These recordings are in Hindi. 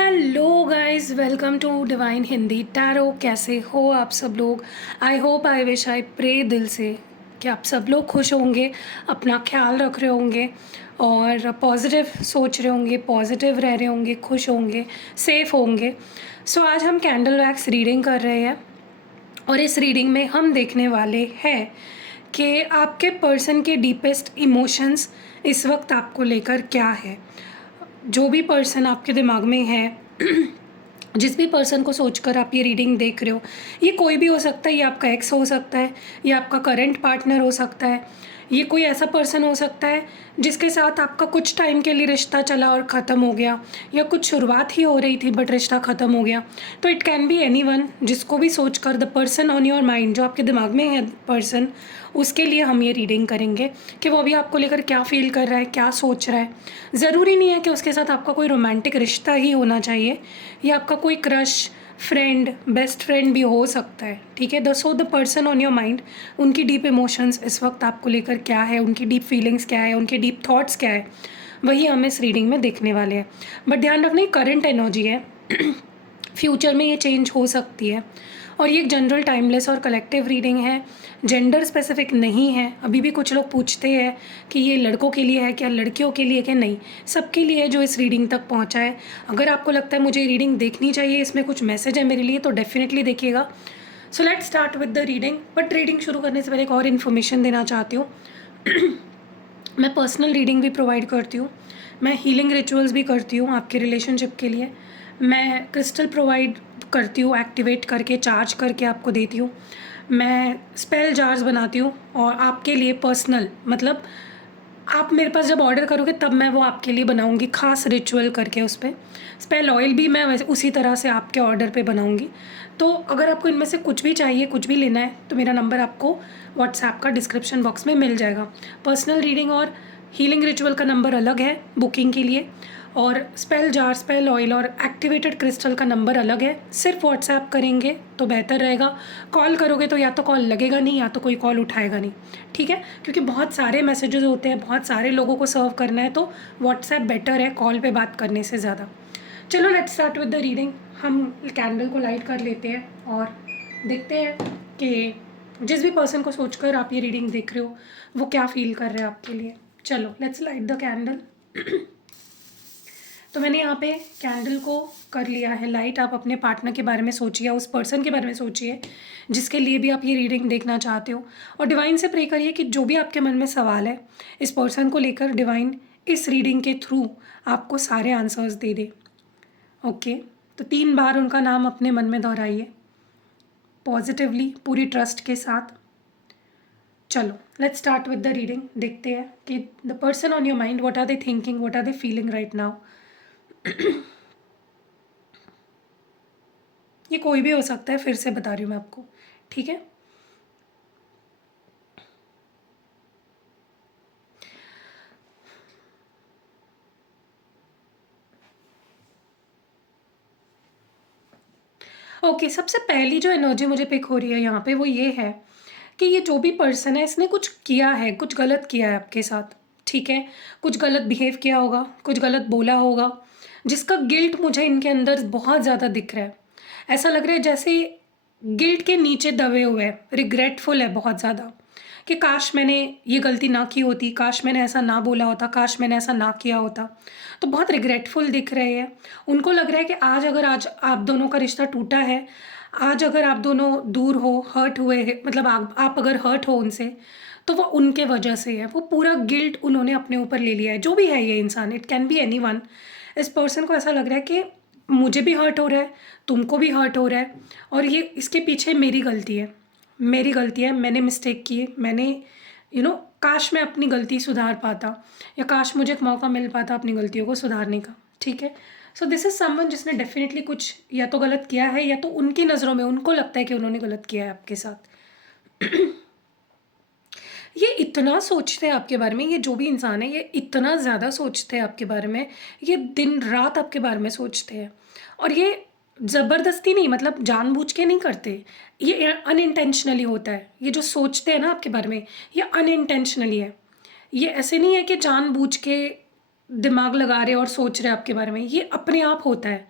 Hello guys, welcome to divine Hindi tarot. कैसे हो आप सब लोग? I hope, I wish, I pray दिल से कि आप सब लोग खुश होंगे, अपना ख्याल रख रहे होंगे और पॉजिटिव सोच रहे होंगे, पॉजिटिव रह रहे होंगे, खुश होंगे, सेफ़ होंगे। सो आज हम कैंडल वैक्स रीडिंग कर रहे हैं और इस रीडिंग में हम देखने वाले हैं कि आपके पर्सन के डीपेस्ट इमोशंस इस वक्त आपको लेकर क्या है। जो भी पर्सन आपके दिमाग में है जिस भी पर्सन को सोचकर आप ये रीडिंग देख रहे हो, ये कोई भी हो सकता है। ये आपका एक्स हो सकता है, ये आपका करंट पार्टनर हो सकता है, ये कोई ऐसा पर्सन हो सकता है जिसके साथ आपका कुछ टाइम के लिए रिश्ता चला और ख़त्म हो गया, या कुछ शुरुआत ही हो रही थी बट रिश्ता ख़त्म हो गया। तो इट कैन बी एनीवन। जिसको भी सोचकर the person on your mind, जो आपके दिमाग में है पर्सन, उसके लिए हम ये रीडिंग करेंगे कि वो अभी आपको लेकर क्या फ़ील कर रहा है, क्या सोच रहा है। ज़रूरी नहीं है कि उसके साथ आपका कोई रोमांटिक रिश्ता ही होना चाहिए, या आपका कोई क्रश, फ्रेंड, बेस्ट फ्रेंड भी हो सकता है। ठीक है, so the person on your mind, उनकी डीप इमोशंस इस वक्त आपको लेकर क्या है, उनकी डीप फीलिंग्स क्या है, उनके डीप थॉट्स क्या है, वही हम इस रीडिंग में देखने वाले हैं। बट ध्यान रखना, ये करंट एनर्जी है फ्यूचर में ये चेंज हो सकती है। और ये एक जनरल, टाइमलेस और कलेक्टिव रीडिंग है, जेंडर स्पेसिफिक नहीं है। अभी भी कुछ लोग पूछते हैं कि ये लड़कों के लिए है क्या, लड़कियों के लिए क्या? नहीं, सबके लिए जो इस रीडिंग तक पहुंचा है। अगर आपको लगता है मुझे रीडिंग देखनी चाहिए, इसमें कुछ मैसेज है मेरे लिए, तो डेफिनेटली देखिएगा। So let's start with the reading. But reading शुरू करने से पहले एक और इन्फॉर्मेशन देना चाहती हूँ। मैं पर्सनल रीडिंग भी प्रोवाइड करती हूँ, मैं हीलिंग रिचुअल्स भी करती हूँ आपके रिलेशनशिप के लिए। मैं क्रिस्टल प्रोवाइड करती हूँ, एक्टिवेट करके, चार्ज करके आपको देती हूँ। मैं स्पेल जार्स बनाती हूँ और आपके लिए पर्सनल, मतलब आप मेरे पास जब ऑर्डर करोगे तब मैं वो आपके लिए बनाऊंगी, खास रिचुअल करके उस पर। स्पेल ऑयल भी मैं वैसे उसी तरह से आपके ऑर्डर पे बनाऊंगी। तो अगर आपको इनमें से कुछ भी चाहिए, कुछ भी लेना है, तो मेरा नंबर आपको व्हाट्सएप का डिस्क्रिप्शन बॉक्स में मिल जाएगा। पर्सनल रीडिंग और हीलिंग रिचुअल का नंबर अलग है बुकिंग के लिए, और स्पेल जार, स्पेल ऑयल और एक्टिवेटेड क्रिस्टल का नंबर अलग है। सिर्फ व्हाट्सएप करेंगे तो बेहतर रहेगा। कॉल करोगे तो या तो कॉल लगेगा नहीं, या तो कोई कॉल उठाएगा नहीं। ठीक है, क्योंकि बहुत सारे मैसेजेस होते हैं, बहुत सारे लोगों को सर्व करना है, तो व्हाट्सएप बेटर है कॉल पे बात करने से ज़्यादा। चलो let's start with the reading. हम कैंडल को लाइट कर लेते हैं और देखते हैं कि जिस भी पर्सन को सोचकर आप ये रीडिंग देख रहे हो वो क्या फील कर रहे हैं आपके लिए। चलो लेट्स लाइट द कैंडल। तो मैंने यहाँ पे कैंडल को कर लिया है लाइट। आप अपने पार्टनर के बारे में सोचिए, उस पर्सन के बारे में सोचिए जिसके लिए भी आप ये रीडिंग देखना चाहते हो, और डिवाइन से प्रे करिए कि जो भी आपके मन में सवाल है इस पर्सन को लेकर, डिवाइन इस रीडिंग के थ्रू आपको सारे आंसर्स दे दे। ओके, तो 3 बार उनका नाम अपने मन में दोहराइए पॉजिटिवली, पूरी ट्रस्ट के साथ। चलो let's start with the reading. देखते हैं कि the person on your mind, what are they thinking, what are they feeling right now. ये कोई भी हो सकता है, फिर से बता रही हूँ मैं आपको। ठीक है, ओके। सबसे पहली जो एनर्जी मुझे पिक हो रही है यहाँ पे वो ये है कि ये जो भी पर्सन है इसने कुछ किया है, कुछ गलत किया है आपके साथ। ठीक है, कुछ गलत बिहेव किया होगा, कुछ गलत बोला होगा, जिसका गिल्ट मुझे इनके अंदर बहुत ज़्यादा दिख रहा है। ऐसा लग रहा है जैसे गिल्ट के नीचे दबे हुए हैं, रिग्रेटफुल है बहुत ज़्यादा कि काश मैंने ये गलती ना की होती, काश मैंने ऐसा ना बोला होता, काश मैंने ऐसा ना किया होता। तो बहुत रिग्रेटफुल दिख रहे हैं। उनको लग रहा है कि आज आप दोनों का रिश्ता टूटा है, आज अगर आप दोनों दूर हो, हर्ट हुए हैं, मतलब आप अगर हर्ट हो उनसे, तो वो उनके वजह से है। वो पूरा गिल्ट उन्होंने अपने ऊपर ले लिया है। जो भी है ये इंसान, इट कैन बी एनीवन। इस पर्सन को ऐसा लग रहा है कि मुझे भी हर्ट हो रहा है, तुमको भी हर्ट हो रहा है, और ये इसके पीछे मेरी गलती है, मेरी गलती है, मैंने मिस्टेक की, मैंने काश मैं अपनी गलती सुधार पाता, या काश मुझे एक मौका मिल पाता अपनी गलतियों को सुधारने का। ठीक है, सो दिस इज़ समवन जिसने डेफिनेटली कुछ या तो गलत किया है, या तो उनकी नज़रों में उनको लगता है कि उन्होंने गलत किया है आपके साथ। ये इतना सोचते हैं आपके बारे में, ये जो भी इंसान है ये इतना ज़्यादा सोचते हैं आपके बारे में, ये दिन रात आपके बारे में सोचते हैं। और ये ज़बरदस्ती नहीं, मतलब जानबूझ के नहीं करते, ये अनइंटेंशनली होता है। ये जो सोचते हैं ना आपके बारे में, ये अनइंटेंशनली है। ये ऐसे नहीं है कि जानबूझ के दिमाग लगा रहे और सोच रहे आपके बारे में, ये अपने आप होता है।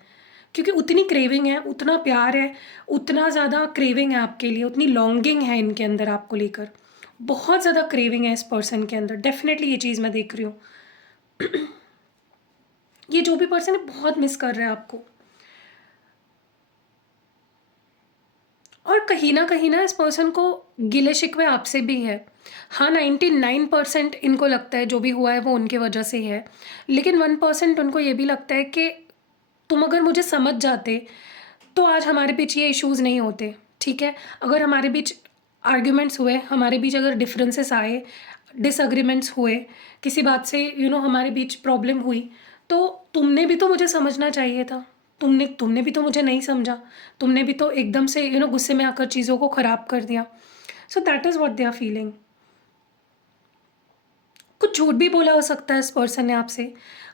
क्योंकि उतनी क्रेविंग है, उतना प्यार है, उतना ज़्यादा क्रेविंग है आपके लिए, उतनी लॉन्गिंग है इनके अंदर आपको लेकर, बहुत ज़्यादा क्रेविंग है इस पर्सन के अंदर। डेफिनेटली ये चीज़ मैं देख रही हूँ। ये जो भी पर्सन है बहुत मिस कर रहा है आपको, और कहीं ना इस पर्सन को गिले शिकवे आपसे भी है। हाँ, 99% इनको लगता है जो भी हुआ है वो उनके वजह से ही है, लेकिन 1% उनको ये भी लगता है कि तुम अगर मुझे समझ जाते तो आज हमारे बीच ये इश्यूज़ नहीं होते, ठीक है? अगर हमारे बीच आर्ग्यूमेंट्स हुए, हमारे बीच अगर डिफरेंसेस आए, डिसएग्रीमेंट्स हुए, किसी बात से हमारे बीच प्रॉब्लम हुई, तो तुमने भी तो मुझे समझना चाहिए था। तुमने तुमने भी तो मुझे नहीं समझा। तुमने भी तो एकदम से गुस्से में आकर चीज़ों को ख़राब कर दिया। So that is what they are feeling. कुछ झूठ भी बोला हो सकता है इस पर्सन ने आपसे।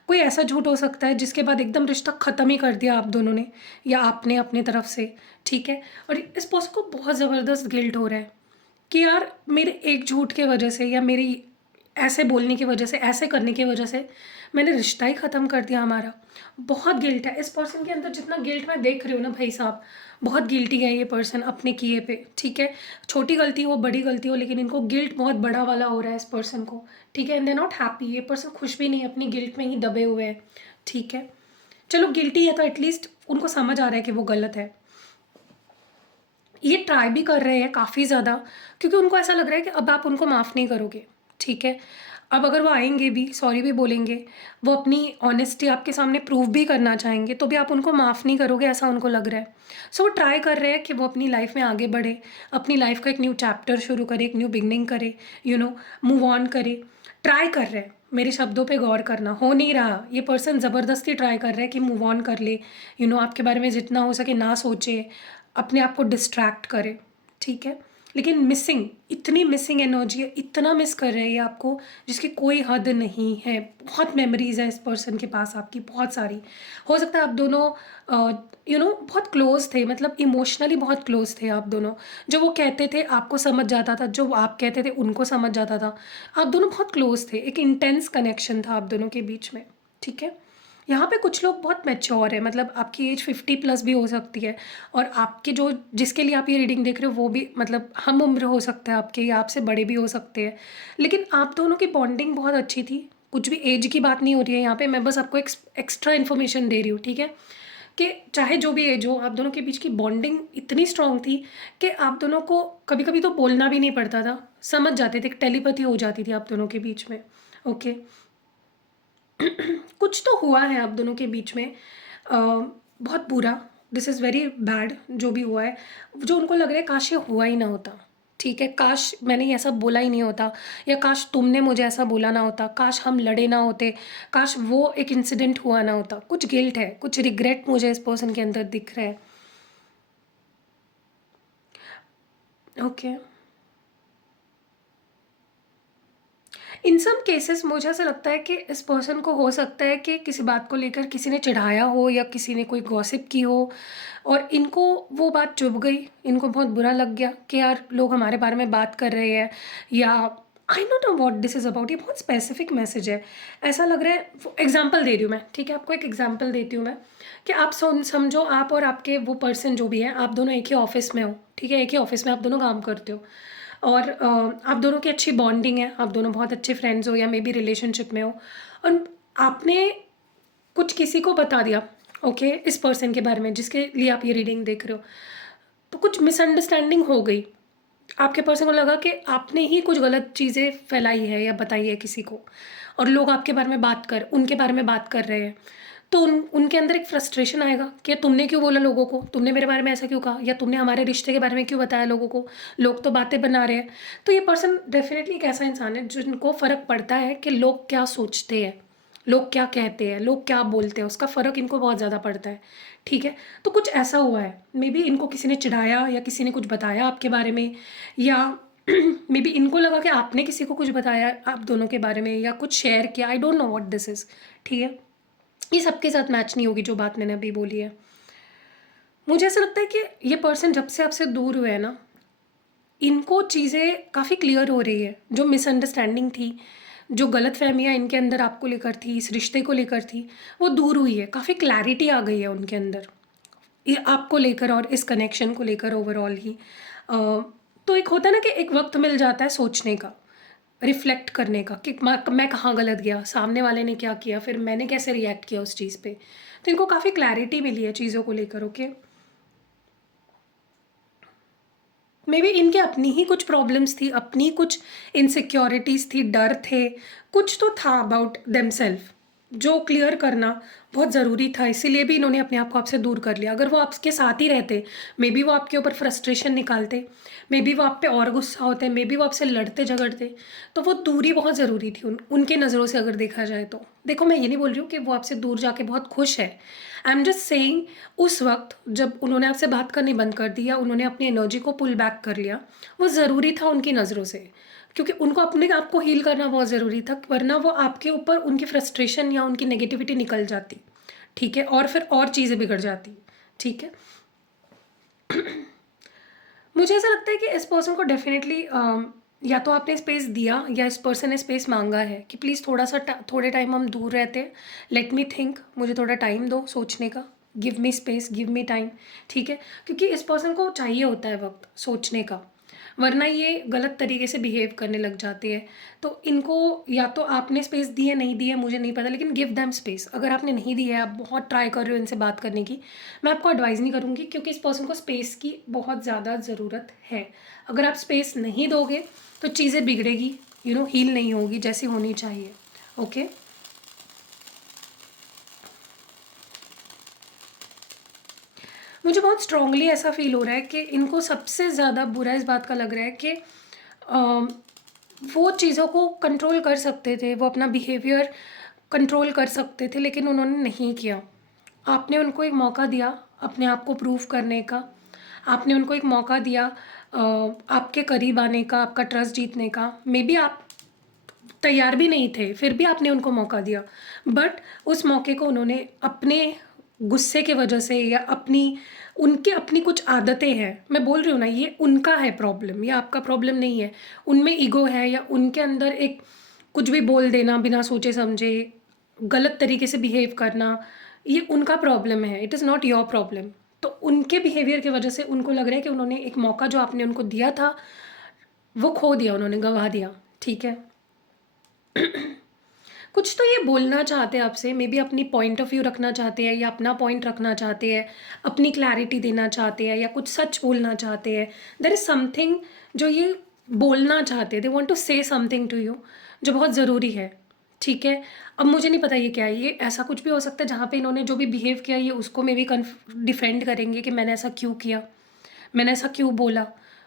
कोई ऐसा झूठ हो सकता है जिसके बाद एकदम रिश्ता ख़त्म ही कर दिया आप दोनों ने, या आपने अपनी तरफ से, ठीक है? और इस पर्सन को बहुत ज़बरदस्त गिल्ट हो रहा है कि यार मेरे एक झूठ के वजह से, या मेरी ऐसे बोलने की वजह से, ऐसे करने की वजह से मैंने रिश्ता ही ख़त्म कर दिया हमारा। बहुत गिल्ट है इस पर्सन के अंदर। जितना गिल्ट मैं देख रही हूँ ना भाई साहब, बहुत गिल्टी है ये पर्सन अपने किए पे, ठीक है? छोटी गलती हो, बड़ी गलती हो, लेकिन इनको गिल्ट बहुत बड़ा वाला हो रहा है इस पर्सन को, ठीक है? And they not happy. ये पर्सन खुश भी नहीं है, अपनी गिल्ट में ही दबे हुए हैं, ठीक है? चलो गिल्टी है तो एटलीस्ट उनको समझ आ रहा है कि वो गलत है। ये ट्राई भी कर रहे हैं काफ़ी ज़्यादा, क्योंकि उनको ऐसा लग रहा है कि अब आप उनको माफ़ नहीं करोगे, ठीक है? अब अगर वो आएँगे भी, सॉरी भी बोलेंगे, वो अपनी ऑनेस्टी आपके सामने प्रूव भी करना चाहेंगे, तो भी आप उनको माफ़ नहीं करोगे, ऐसा उनको लग रहा है। सो वो ट्राई कर रहे हैं कि वो अपनी लाइफ़ में आगे बढ़े, अपनी लाइफ़ का एक न्यू चैप्टर शुरू करे, एक न्यू बिगिनिंग करे, मूव ऑन करे। ट्राई कर रहे हैं, मेरे शब्दों पे गौर करना, हो नहीं रहा। ये पर्सन ज़बरदस्ती ट्राई कर रहा है कि मूव ऑन कर ले, आपके बारे में जितना हो सके ना सोचे, अपने आप को डिस्ट्रैक्ट करे, ठीक है? लेकिन मिसिंग, इतनी मिसिंग एनर्जी है, इतना मिस कर रहे हैं ये आपको जिसकी कोई हद नहीं है। बहुत मेमोरीज़ है इस पर्सन के पास आपकी, बहुत सारी। हो सकता है आप दोनों बहुत क्लोज़ थे, मतलब इमोशनली बहुत क्लोज़ थे आप दोनों। जो वो कहते थे आपको समझ जाता था, जो आप कहते थे उनको समझ जाता था। आप दोनों बहुत क्लोज़ थे, एक इंटेंस कनेक्शन था आप दोनों के बीच में, ठीक है? यहाँ पे कुछ लोग बहुत मैच्योर है, मतलब आपकी एज 50+ भी हो सकती है, और आपके जो जिसके लिए आप ये रीडिंग देख रहे हो वो भी मतलब हम उम्र हो सकता है आपके, या आपसे बड़े भी हो सकते हैं। लेकिन आप दोनों की बॉन्डिंग बहुत अच्छी थी। कुछ भी एज की बात नहीं हो रही है यहाँ पे, मैं बस आपको एक्स्ट्रा इन्फॉर्मेशन दे रही हूँ, ठीक है? कि चाहे जो भी एज हो, आप दोनों के बीच की बॉन्डिंग इतनी स्ट्रांग थी कि आप दोनों को कभी कभी तो बोलना भी नहीं पड़ता था, समझ जाते थे, एक टेलीपैथी हो जाती थी आप दोनों के बीच में, ओके? कुछ तो हुआ है आप दोनों के बीच में, बहुत बुरा। दिस इज़ वेरी बैड जो भी हुआ है, जो उनको लग रहा है काश ये हुआ ही ना होता, ठीक है? काश मैंने ये सब बोला ही नहीं होता, या काश तुमने मुझे ऐसा बोला ना होता, काश हम लड़े ना होते, काश वो एक इंसिडेंट हुआ ना होता। कुछ गिल्ट है, कुछ रिग्रेट मुझे इस पर्सन के अंदर दिख रहा है, ओके? इन सम केसेस मुझे ऐसा लगता है कि इस पर्सन को हो सकता है कि किसी बात को लेकर किसी ने चिढ़ाया हो, या किसी ने कोई गॉसिप की हो, और इनको वो बात चुभ गई, इनको बहुत बुरा लग गया कि यार लोग हमारे बारे में बात कर रहे हैं, या I don't know what this is about. ये बहुत स्पेसिफिक मैसेज है, ऐसा लग रहा है। एग्जाम्पल दे रही हूँ मैं, ठीक है? आपको एक एग्जाम्पल देती हूँ मैं, कि आप समझो आप और आपके वो पर्सन जो भी है, आप दोनों एक ही ऑफिस में हो, ठीक है? एक ही ऑफिस में आप दोनों काम करते हो, और आप दोनों की अच्छी बॉन्डिंग है, आप दोनों बहुत अच्छे फ्रेंड्स हो, या मे बी रिलेशनशिप में हो, और आपने कुछ किसी को बता दिया, ओके, इस पर्सन के बारे में जिसके लिए आप ये रीडिंग देख रहे हो। तो कुछ मिसअंडरस्टैंडिंग हो गई, आपके पर्सन को लगा कि आपने ही कुछ गलत चीज़ें फैलाई है या बताई है किसी को, और लोग आपके बारे में उनके बारे में बात कर रहे हैं। तो उनके अंदर एक फ्रस्ट्रेशन आएगा कि तुमने क्यों बोला लोगों को, तुमने मेरे बारे में ऐसा क्यों कहा, या तुमने हमारे रिश्ते के बारे में क्यों बताया लोगों को, लोग तो बातें बना रहे हैं। तो ये पर्सन डेफिनेटली एक ऐसा इंसान है जिनको फ़र्क पड़ता है कि लोग क्या सोचते हैं, लोग क्या कहते हैं, लोग क्या बोलते हैं, उसका फ़र्क इनको बहुत ज़्यादा पड़ता है, ठीक है? तो कुछ ऐसा हुआ है, मे बी इनको किसी ने चिढ़ाया, या किसी ने कुछ बताया आपके बारे में, या मे बी इनको लगा कि आपने किसी को कुछ बताया आप दोनों के बारे में, या कुछ शेयर किया, I don't know what this is, ठीक है? ये सबके साथ मैच नहीं होगी जो बात मैंने अभी बोली है। मुझे ऐसा लगता है कि ये पर्सन जब से आपसे दूर हुए हैं ना, इनको चीज़ें काफ़ी क्लियर हो रही है। जो मिसअंडरस्टैंडिंग थी, जो गलतफ़हमियाँ इनके अंदर आपको लेकर थी, इस रिश्ते को लेकर थी, वो दूर हुई है, काफ़ी क्लैरिटी आ गई है उनके अंदर, ये आपको लेकर और इस कनेक्शन को लेकर ओवरऑल ही। तो एक होता है ना कि एक वक्त मिल जाता है सोचने का, रिफ्लेक्ट करने का कि मैं कहाँ गलत गया, सामने वाले ने क्या किया, फिर मैंने कैसे रिएक्ट किया उस चीज़ पे। तो इनको काफ़ी क्लैरिटी मिली है चीज़ों को लेकर। ओके, मे बी इनके अपनी ही कुछ प्रॉब्लम्स थी, अपनी कुछ इनसिक्योरिटीज़ थी, डर थे, कुछ तो था अबाउट देमसेल्फ जो क्लियर करना बहुत ज़रूरी था, इसीलिए भी इन्होंने अपने आप को आपसे दूर कर लिया। अगर वो आपके साथ ही रहते, मे बी वो आपके ऊपर फ्रस्ट्रेशन निकालते, मे बी वो आप पे और गुस्सा होते, मे बी वो आपसे लड़ते झगड़ते, तो वो दूरी बहुत ज़रूरी थी उनके नज़रों से अगर देखा जाए तो। देखो, मैं ये नहीं बोल रही हूँ कि वो आपसे दूर जाके बहुत खुश है, आई एम जस्ट सेइंग उस वक्त जब उन्होंने आपसे बात करनी बंद कर दी या उन्होंने अपनी एनर्जी को पुल बैक कर लिया, वो ज़रूरी था उनकी नज़रों से, क्योंकि उनको अपने आप को हील करना बहुत ज़रूरी था, वरना वो आपके ऊपर उनकी फ्रस्ट्रेशन या उनकी नेगेटिविटी निकल जाती, ठीक है, और फिर और चीज़ें बिगड़ जाती, ठीक है। मुझे ऐसा लगता है कि इस पर्सन को डेफिनेटली या तो आपने स्पेस दिया या इस पर्सन ने स्पेस मांगा है कि प्लीज़ थोड़े टाइम हम दूर रहते हैं, लेट मी थिंक, मुझे थोड़ा टाइम दो सोचने का, give me space, give me time, ठीक है, क्योंकि इस पर्सन को चाहिए होता है वक्त सोचने का, वरना ये गलत तरीके से बिहेव करने लग जाते हैं। तो इनको या तो आपने स्पेस दी है, नहीं दी है मुझे नहीं पता, लेकिन गिव देम स्पेस। अगर आपने नहीं दी है, आप बहुत ट्राई कर रहे हो इनसे बात करने की, मैं आपको एडवाइस नहीं करूँगी, क्योंकि इस पर्सन को स्पेस की बहुत ज़्यादा ज़रूरत है। अगर आप स्पेस नहीं दोगे तो चीज़ें बिगड़ेगी, हील नहीं होगी जैसी होनी चाहिए। ओके, मुझे बहुत स्ट्रांगली ऐसा फील हो रहा है कि इनको सबसे ज़्यादा बुरा इस बात का लग रहा है कि वो चीज़ों को कंट्रोल कर सकते थे, वो अपना बिहेवियर कंट्रोल कर सकते थे, लेकिन उन्होंने नहीं किया। आपने उनको एक मौका दिया अपने आप को प्रूव करने का, आपने उनको एक मौका दिया आपके करीब आने का, आपका ट्रस्ट जीतने का। मे बी आप तैयार भी नहीं थे, फिर भी आपने उनको मौका दिया, बट उस मौके को उन्होंने अपने गुस्से के वजह से या उनकी अपनी कुछ आदतें हैं, मैं बोल रही हूँ ना, ये उनका है प्रॉब्लम, ये आपका प्रॉब्लम नहीं है। उनमें ईगो है या उनके अंदर एक कुछ भी बोल देना बिना सोचे समझे, गलत तरीके से बिहेव करना, ये उनका प्रॉब्लम है, it is not your problem. तो उनके बिहेवियर की वजह से उनको लग रहा है कि उन्होंने एक मौका जो आपने उनको दिया था वो खो दिया, उन्होंने गंवा दिया, ठीक है। कुछ तो ये बोलना चाहते हैं आपसे, मे बी अपनी पॉइंट ऑफ व्यू रखना चाहते हैं या अपना पॉइंट रखना चाहते हैं, अपनी क्लैरिटी देना चाहते हैं या कुछ सच बोलना चाहते हैं। देयर इज़ समथिंग जो ये बोलना चाहते हैं, they want to say something to you जो बहुत ज़रूरी है, ठीक है। अब मुझे नहीं पता ये क्या है, ये ऐसा कुछ भी हो सकता है जहाँ पे इन्होंने जो भी बिहेव किया ये उसको मे बी डिफेंड करेंगे कि मैंने ऐसा क्यों किया, मैंने ऐसा क्यों बोला,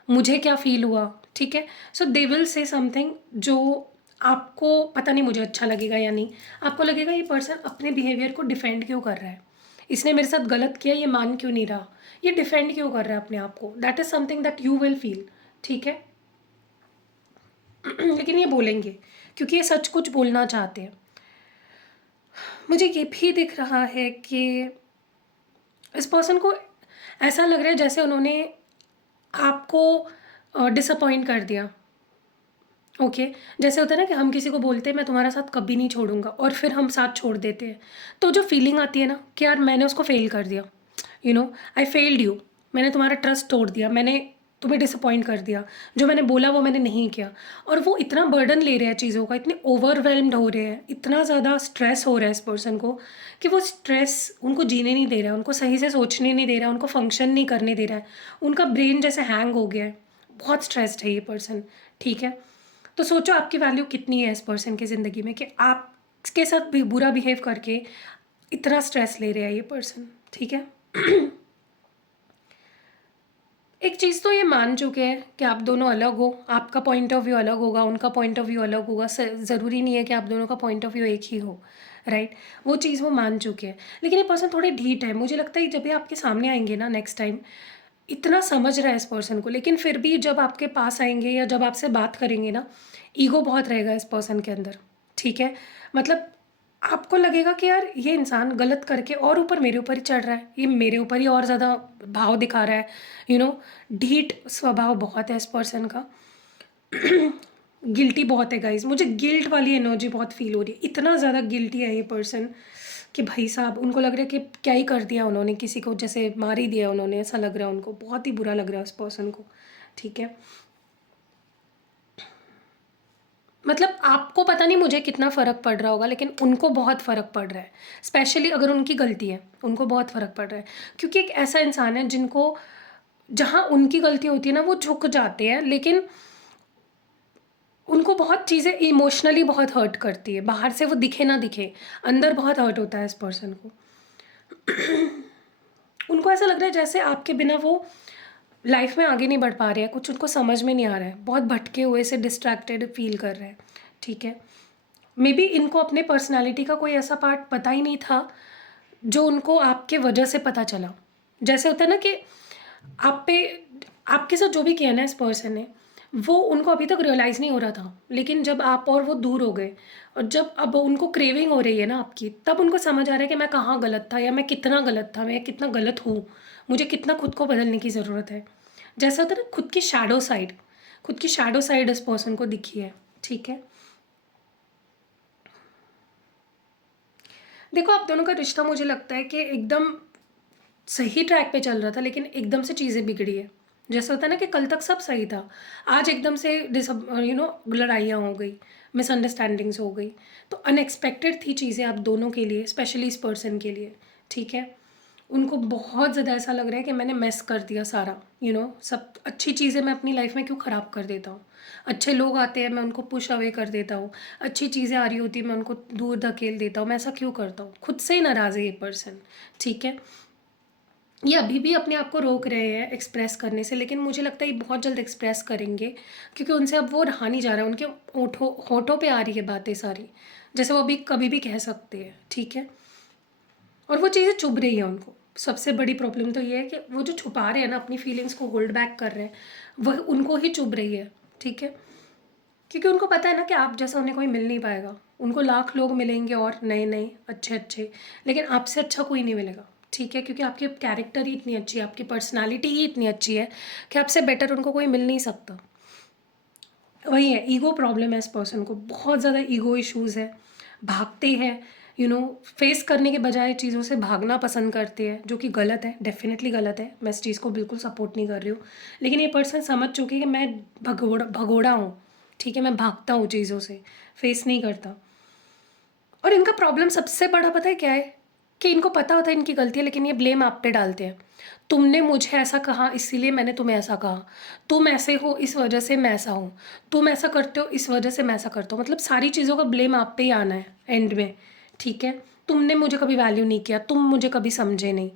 मुझे क्या फ़ील हुआ, ठीक है। सो दे विल से समथिंग जो आपको पता नहीं मुझे अच्छा लगेगा या नहीं। आपको लगेगा ये पर्सन अपने बिहेवियर को डिफेंड क्यों कर रहा है, इसने मेरे साथ गलत किया, ये मान क्यों नहीं रहा, ये डिफेंड क्यों कर रहा है अपने आप को। That is something that you will feel, ठीक है। लेकिन ये बोलेंगे क्योंकि ये सच कुछ बोलना चाहते हैं। मुझे ये भी दिख रहा है कि इस पर्सन को ऐसा लग रहा है जैसे उन्होंने आपको डिसअपॉइंट कर दिया। ओके, जैसे होता है ना कि हम किसी को बोलते हैं मैं तुम्हारा साथ कभी नहीं छोड़ूंगा और फिर हम साथ छोड़ देते हैं, तो जो फीलिंग आती है ना कि यार मैंने उसको फेल कर दिया, आई फेल्ड यू, मैंने तुम्हारा ट्रस्ट तोड़ दिया, मैंने तुम्हें डिसअपॉइंट कर दिया, जो मैंने बोला वो मैंने नहीं किया। और वो इतना बर्डन ले रहे हैं चीज़ों का, इतने ओवरवेलम्ड हो रहे हैं, इतना ज़्यादा स्ट्रेस हो रहा है इस पर्सन को कि वो स्ट्रेस उनको जीने नहीं दे रहा है, उनको सही से सोचने नहीं दे रहा है, उनको फंक्शन नहीं करने दे रहा है, उनका ब्रेन जैसे हैंग हो गया है। बहुत स्ट्रेस्ड है ये पर्सन, ठीक है। तो सोचो आपकी वैल्यू कितनी है इस पर्सन की ज़िंदगी में कि आपके साथ भी बुरा बिहेव करके इतना स्ट्रेस ले रहा है ये पर्सन, ठीक है। एक चीज़ तो ये मान चुके हैं कि आप दोनों अलग हो, आपका पॉइंट ऑफ व्यू अलग होगा, उनका पॉइंट ऑफ व्यू अलग होगा, ज़रूरी नहीं है कि आप दोनों का पॉइंट ऑफ व्यू एक ही हो, राइट। वो चीज़ वो मान चुके हैं, लेकिन ये पर्सन थोड़े ढीठ है। मुझे लगता है जब ये आपके सामने आएंगे ना नेक्स्ट टाइम, इतना समझ रहा है इस पर्सन को, लेकिन फिर भी जब आपके पास आएंगे या जब आपसे बात करेंगे ना, ईगो बहुत रहेगा इस पर्सन के अंदर, ठीक है। मतलब आपको लगेगा कि यार ये इंसान गलत करके और ऊपर मेरे ऊपर ही चढ़ रहा है, ये मेरे ऊपर ही और ज़्यादा भाव दिखा रहा है, ढीठ स्वभाव बहुत है इस पर्सन का। गिल्टी बहुत है गाइज, मुझे गिल्ट वाली एनर्जी बहुत फील हो रही है, इतना ज़्यादा गिल्टी है ये पर्सन। कि भाई साहब उनको लग रहा है कि क्या ही कर दिया उन्होंने, किसी को जैसे मार ही दिया उन्होंने, ऐसा लग रहा है उनको, बहुत ही बुरा लग रहा है उस पर्सन को, ठीक है। मतलब आपको पता नहीं मुझे कितना फ़र्क पड़ रहा होगा, लेकिन उनको बहुत फ़र्क पड़ रहा है, स्पेशली अगर उनकी गलती है, उनको बहुत फ़र्क पड़ रहा है, क्योंकि एक ऐसा इंसान है जिनको, जहाँ उनकी गलती होती है ना वो झुक जाते हैं, लेकिन उनको बहुत चीज़ें इमोशनली बहुत हर्ट करती है, बाहर से वो दिखे ना दिखे, अंदर बहुत हर्ट होता है इस पर्सन को। उनको ऐसा लग रहा है जैसे आपके बिना वो लाइफ में आगे नहीं बढ़ पा रहे हैं, कुछ उनको समझ में नहीं आ रहा है, बहुत भटके हुए से डिस्ट्रैक्टेड फील कर रहे हैं, ठीक है। मे बी इनको अपने पर्सनालिटी का कोई ऐसा पार्ट पता ही नहीं था जो उनको आपके वजह से पता चला। जैसे होता है ना कि आप पे, आपके साथ जो भी किया ना इस पर्सन ने, वो उनको अभी तक रियलाइज़ नहीं हो रहा था, लेकिन जब आप और वो दूर हो गए और जब अब उनको क्रेविंग हो रही है ना आपकी, तब उनको समझ आ रहा है कि मैं कहाँ गलत था, या मैं कितना गलत था, मैं कितना गलत हूँ, मुझे कितना खुद को बदलने की ज़रूरत है। जैसा होता है ना खुद की शैडो साइड, खुद की शैडो साइड इस पर्सन को दिखी है, ठीक है। देखो आप दोनों का रिश्ता मुझे लगता है कि एकदम सही ट्रैक पे चल रहा था, लेकिन एकदम से चीज़ें बिगड़ी है। जैसा होता है ना कि कल तक सब सही था, आज एकदम से लड़ाइयाँ हो गई, मिसअंडरस्टैंडिंग्स हो गई, तो अनएक्सपेक्टेड थी चीज़ें आप दोनों के लिए, स्पेशली इस पर्सन के लिए, ठीक है। उनको बहुत ज़्यादा ऐसा लग रहा है कि मैंने मेस कर दिया सारा, सब अच्छी चीज़ें मैं अपनी लाइफ में क्यों ख़राब कर देता हूँ। अच्छे लोग आते हैं मैं उनको पुश अवे कर देता हूँ, अच्छी चीज़ें आ रही होती हैं मैं उनको दूर धकेल देता हूँ, मैं ऐसा क्यों करता हूँ। खुद से ही नाराज़ है ये पर्सन, ठीक है। ये अभी भी अपने आप को रोक रहे हैं एक्सप्रेस करने से, लेकिन मुझे लगता है ये बहुत जल्द एक्सप्रेस करेंगे, क्योंकि उनसे अब वो रहा नहीं जा रहा है, उनके होठों पे आ रही है बातें सारी, जैसे वो अभी कभी भी कह सकते हैं, ठीक है। और वो चीज़ें चुभ रही है उनको। सबसे बड़ी प्रॉब्लम तो ये है कि वो जो छुपा रहे हैं ना, अपनी फीलिंग्स को होल्ड बैक कर रहे हैं, वह उनको ही चुभ रही है, ठीक है। क्योंकि उनको पता है ना कि आप जैसा उन्हें कोई मिल नहीं पाएगा, उनको लाख लोग मिलेंगे और नए नए अच्छे अच्छे, लेकिन आपसे अच्छा कोई नहीं मिलेगा, ठीक है। क्योंकि आपकी कैरेक्टर ही इतनी अच्छी है, आपकी पर्सनालिटी ही इतनी अच्छी है कि आपसे बेटर उनको कोई मिल नहीं सकता। वही है, ईगो प्रॉब्लम है इस पर्सन को, बहुत ज़्यादा ईगो इश्यूज़ है, भागते हैं, फेस करने के बजाय चीज़ों से भागना पसंद करते हैं, जो कि गलत है, डेफिनेटली गलत है, मैं इस चीज़ को बिल्कुल सपोर्ट नहीं कर रही हूँ। लेकिन ये पर्सन समझ चुके हैं कि मैं भगोड़ा हूँ, ठीक है, मैं भागता हूँ चीज़ों से, फेस नहीं करता। और इनका प्रॉब्लम सबसे बड़ा पता है क्या है, कि इनको पता होता है इनकी गलती है, लेकिन ये ब्लेम आप पे डालते हैं। तुमने मुझे ऐसा कहा इसीलिए मैंने तुम्हें ऐसा कहा, तुम ऐसे हो इस वजह से मैं ऐसा हूँ, तुम ऐसा करते हो इस वजह से मैं ऐसा करता हूँ, मतलब सारी चीज़ों का ब्लेम आप पे ही आना है एंड में, ठीक है। तुमने मुझे कभी वैल्यू नहीं किया, तुम मुझे कभी समझे नहीं।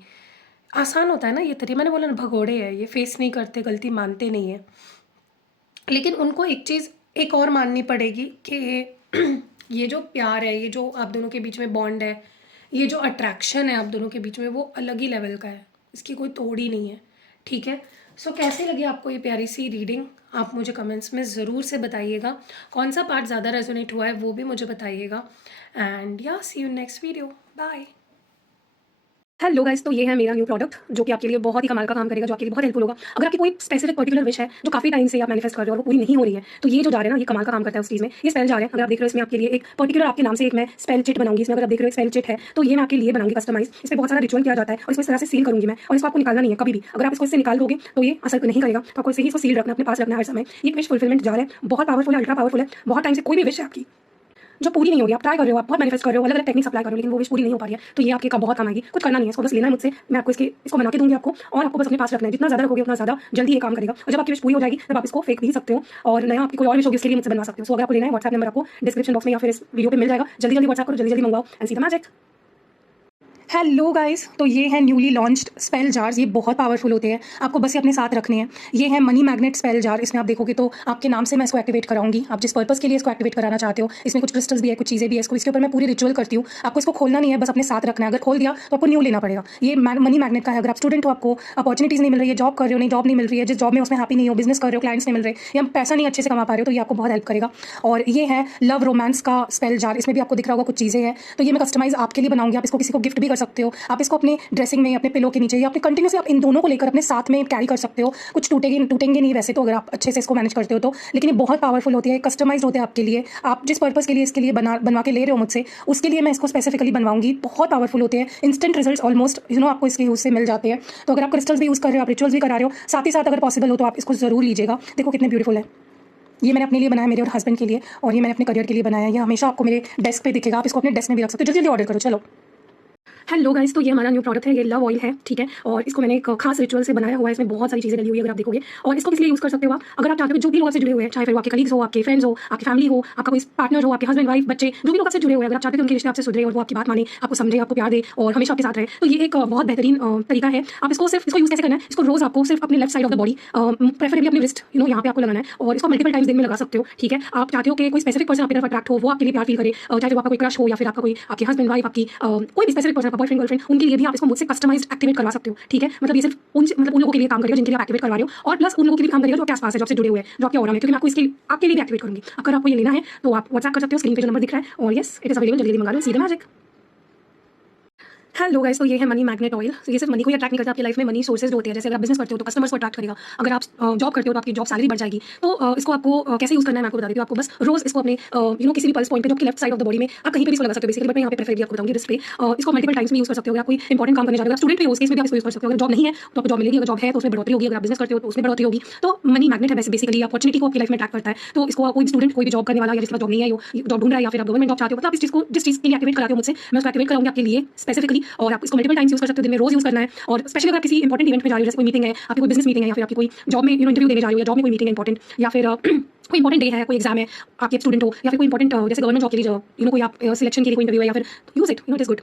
आसान होता है ना ये तरीका, मैंने बोला ना भगोड़े है ये, फेस नहीं करते, गलती मानते नहीं है। लेकिन उनको एक चीज़ एक और माननी पड़ेगी कि ये जो प्यार है, ये जो आप दोनों के बीच में बॉन्ड है, ये जो अट्रैक्शन है आप दोनों के बीच में, वो अलग ही लेवल का है, इसकी कोई तोड़ ही नहीं है, ठीक है। सो कैसे लगी आपको ये प्यारी सी रीडिंग, आप मुझे कमेंट्स में ज़रूर से बताइएगा, कौन सा पार्ट ज़्यादा रेजोनेट हुआ है वो भी मुझे बताइएगा। एंड या see you next video, bye. Hello guys, तो ये है मेरा न्यू प्रोडक्ट जो कि आपके लिए बहुत ही कमाल का काम करेगा, जो आपके लिए बहुत हेल्पफुल होगा। अगर आपकी कोई स्पेसिफिक पर्टिकुलर विश है जो काफी टाइम से आप मैनिफेस्ट कर रहे हो और वो पूरी नहीं हो रही है, तो ये जो जार है ना, ये कमाल का काम करता है उस चीज में। ये स्पेल जार है, अगर आप देख रहे हो इसमें आपके लिए एक पर्टिकुलर आपके नाम से एक मैं स्पेल चिट बनाऊंगी। इसमें अगर आप देख रहे हो स्पेल चिट है, तो ये मैं आपके लिए बनाऊंगी कस्टमाइज। इसमें बहुत सारा रिचुअल किया जाता है और इसको इस तरह से सील करूंगी मैं, और इसको आपको निकालना नहीं है कभी भी। अगर आप इसको इससे निकाल दोगे तो ये असर नहीं करेगा, तो आपको इसे ही इसको सील रखना, अपने पास रखना हर समय। ये विश फुलफिलमेंट जार है, बहुत पावरफुल है, अल्ट्रा पावरफुल है। बहुत टाइम से कोई भी विश है आपकी जो पूरी नहीं हो रही, आप ट्राई कर रहे हो, आप बहुत मैनिफेस्ट कर रहे हो, अलग अलग टेक्निक्स अप्लाई कर रहे हो, लेकिन वो विश पूरी नहीं हो पा रही है, तो ये आपके का बहुत काम आएगी। कुछ करना नहीं है, इसको बस लेना है मुझसे, मैं आपको इसको बना के दूंगी आपको, और आपको बस अपने पास रखना है। जितना ज़्यादा रखोगे उतना ज़्यादा जल्दी ये काम करेगा, और जब आपकी विश पूरी हो जाएगी तब आप इसको फेंक भी सकते हो, और नया आपकी कोई और विश होगी उसके लिए मुझसे बनवा सकते हो। सो अगर आपको लेना है, व्हाट्सएप नंबर आपको डिस्क्रिप्शन बॉक्स में या फिर इस वीडियो पे मिल जाएगा। जल्दी जल्दी व्हाट्सएप करो, जल्दी जल्दी मंगवाओ and see the magic. Hello guys, तो ये है न्यूली लॉन्च्ड स्पेल जार्स। ये बहुत पावरफुल होते हैं, आपको बस ये अपने साथ रखने हैं। ये है मनी मैग्नेट स्पेल जार। इसमें आप देखोगे तो आपके नाम से मैं इसको एक्टिवेट कराऊंगी, आप जिस पर्पस के लिए इसको एक्टिवेट कराना चाहते हो। इसमें कुछ क्रिस्टल्स भी है, कुछ चीज़ें भी है, इसके ऊपर मैं पूरी रिचुअल करती हूँ। आपको इसको खोलना नहीं है, बस अपने साथ रखना है। अगर खोल दिया तो आपको न्यू लेना पड़ेगा। ये मनी मैग्नेट का है। अगर आप स्टूडेंट हो, आपको अपॉर्चुनिटीज़ नहीं मिल रही है, जॉब कर रहे हो, नहीं जॉब नहीं मिल रही है, जिस जॉब में उसमें हैप्पी नहीं हो, बिजनेस कर रहे हो, क्लाइंट्स नहीं मिल रहे, या पैसा नहीं अच्छे से कमा पा रहे हो, तो ये आपको बहुत हेल्प करेगा। और ये है लव रोमांस का स्पेल जार। इसमें भी आपको दिख रहा होगा कुछ चीज़ें हैं, तो ये मैं कस्टमाइज आपके लिए बनाऊंगी। आप इसको किसी को गिफ्ट भी कर सकते हो। आप इसको अपने ड्रेसिंग में, अपने पिलो के नीचे या अपने कंटिन्यूसली आप इन दोनों को लेकर अपने साथ में कैरी कर सकते हो। कुछ टूटेंगे नहीं वैसे तो, अगर आप अच्छे से इसको मैनेज करते हो तो, लेकिन ये बहुत पावरफुल होती है, कस्टमाइज्ड होते हैं आपके लिए। आप जिस पर्पज़ के लिए इसके लिए बनवा के ले रहे हो मुझसे, उसके लिए मैं इसको स्पेसिफिकली बनवाऊंगी। बहुत पावरफुल होते हैं, इंस्टेंट रिजल्ट्स ऑलमोस्ट आपको इसके यूज़ से मिल जाते हैं। तो अगर आप क्रिस्टल्स भी यूज़ कर रहे हो, आप रिचुअल्स भी करा रहे हो, साथ ही साथ अगर पॉसिबल हो तो आप इसको ज़रूर लीजिएगा। देखो कितने ब्यूटीफुल है। ये मैंने अपने लिए बनाया, मेरे और हस्बैंड के लिए, और ये मैंने अपने करियर के लिए बनाया है। ये हमेशा आपको मेरे डेस्क पे दिखेगा, आप इसको अपने डेस्क में भी रख सकते हो। जल्दी जल्दी ऑर्डर करो चलो। हेलो गाइस, तो ये हमारा न्यू प्रोडक्ट है, ये लव ऑयल है, ठीक है। और इसको मैंने एक खास रिचुअल से बनाया हुआ है, इसमें बहुत सारी चीज़ें डली हुई है, अगर आप देखोगे। और इसको किस लिए यूज़ कर सकते हो आप, अगर आप चाहते हो जो भी लोग आपसे जुड़े हुए हैं, चाहे फिर वो आपके कलीग्स हो, आपके फ्रेंड्स हो, आपकी फैमिली हो, आपका कोई पार्टनर हो, आपके हस्बैंड वाइफ बच्चे, जो भी लोग आपसे जुड़े हुए हैं, अगर आप चाहते हो उनके रिश्ते आपसे सुधरे और वो आपकी बात माने, आपको समझे, आपको प्यार दे और हमेशा आपके साथ रहे, तो ये एक बहुत बेहतरीन तरीका है। आप इसको यूज़ कैसे करना है, इसको रोज़ आपको सिर्फ अपने left side of the body, preferably अपने रिस्ट यहाँ पे आपको लगाना है, और इसको मल्टीपल टाइम्स दिन में लगा सकते हो, ठीक है। आप चाहते हो कि कोई स्पेसिफिक पर्सन आपकी तरफ अट्रैक्ट हो, वो आपके लिए प्यार फील करे, चाहे वो आपका कोई क्रश हो या फिर आपका कोई आपके हस्बैंड वाइफ, आपकी कोई भी स्पेसिफिक पर्सन, आपका बॉयफ्रेंड गर्लफ्रेंड, उनके लिए भी आप इसको मुझसे कस्टमाइज्ड एक्टिवेट करवा सकते हो, ठीक है। मतलब ये सिर्फ उन लोगों के लिए काम करेगा जिनके लिए आप एक्टिवेट करवा रहे हो, और प्लस उन लोगों के लिए काम करेगा जो आपके आसपास है, जो आपसे जुड़े हुए हैं, जो आपके ऑरा में, क्योंकि मैं आपको इसके आपके लिए भी एक्टिवेट करूंगी। अगर आपको ये लेना है तो आप व्हाट्सएप कर सकते हो, स्क्रीन पे जो नंबर दिख रहा है, और यस इट इज अवेलेबल, जल्दी मंगा लो, see the magic. Hello guys, तो ये है मनी मैग्नेट ऑयल। ये सिर्फ मनी को ही अट्रैक्ट नहीं करता, आपकी लाइफ में मनी सोर्सेज जो होते हैं, जैसे अगर आप बिजनेस करते हो तो कस्टमर्स को अट्रैक्ट करेगा, अगर आप जॉब करते हो तो आपकी जॉब सैलरी बढ़ जाएगी। तो इसको आपको कैसे यूज़ करना है मैं आपको बता देती हूँ। आपको बस रोज इसको अपने किसी भी पल्स पॉइंट पे, जो आपकी left side of the body में, आप कहीं पे भी इसको लगा सकते हो बेसिकली, बट मैं यहाँ पे प्रेफर भी आपको बताऊंगी रिस्ट पे। इसको मल्टीपल टाइम्स में यूज़ कर सकते हो। आप कोई इंपॉर्टेंट काम करने जा रहे हो, स्टूडेंट पे हो, उस केस में भी आप इसको यूज़ कर सकते हो। अगर जॉब नहीं है तो आपको जॉब मिलेगी, अगर जॉब है तो उसमें बढ़ोतरी होगी, अगर आप बिजनेस करते हो तो उसमें बढ़ोतरी होगी। तो मनी मैग्नेट है बेसिकली, अपॉर्चुनिटी को आपकी लाइफ में अट्रैक्ट करता है। तो इसको कोई स्टूडेंट, कोई भी जॉब करने वाला या जिसका जॉब नहीं है, जॉब ढूंढ रहा है, या फिर आप गवर्नमेंट जॉब चाहते हो, मतलब इस चीज़ को जिस चीज़ के लिए एक्टिवेट कराते हो मुझसे, मैं उसको एक्टिवेट कराऊंगी आपके लिए स्पेसिफिकली। और आप इसको मल्टीपल टाइम्स यूज़ कर सकते हो, दिन में रोज यूज़ करना है। और स्पेशली अगर आप किसी इंपॉर्टेंट इवेंट में जा रहे हो, जैसे कोई मीटिंग है, आपकी कोई बिजनेस मीटिंग है, या फिर आपकी कोई जॉब में इंटरव्यू देने जा रहे हो, या जॉब में कोई मीटिंग है इंपॉर्टेंट, या फिर कोई इंपॉर्टेंट डे है, कोई एग्जाम है, आप स्टूडेंट हो, या फिर कोई इंपॉर्टेंट जैसे गवर्नमेंट जॉब के लिए कोई आप सिलेक्शन के लिए कोई इंटरव्यू है, या फिर use it, it is good.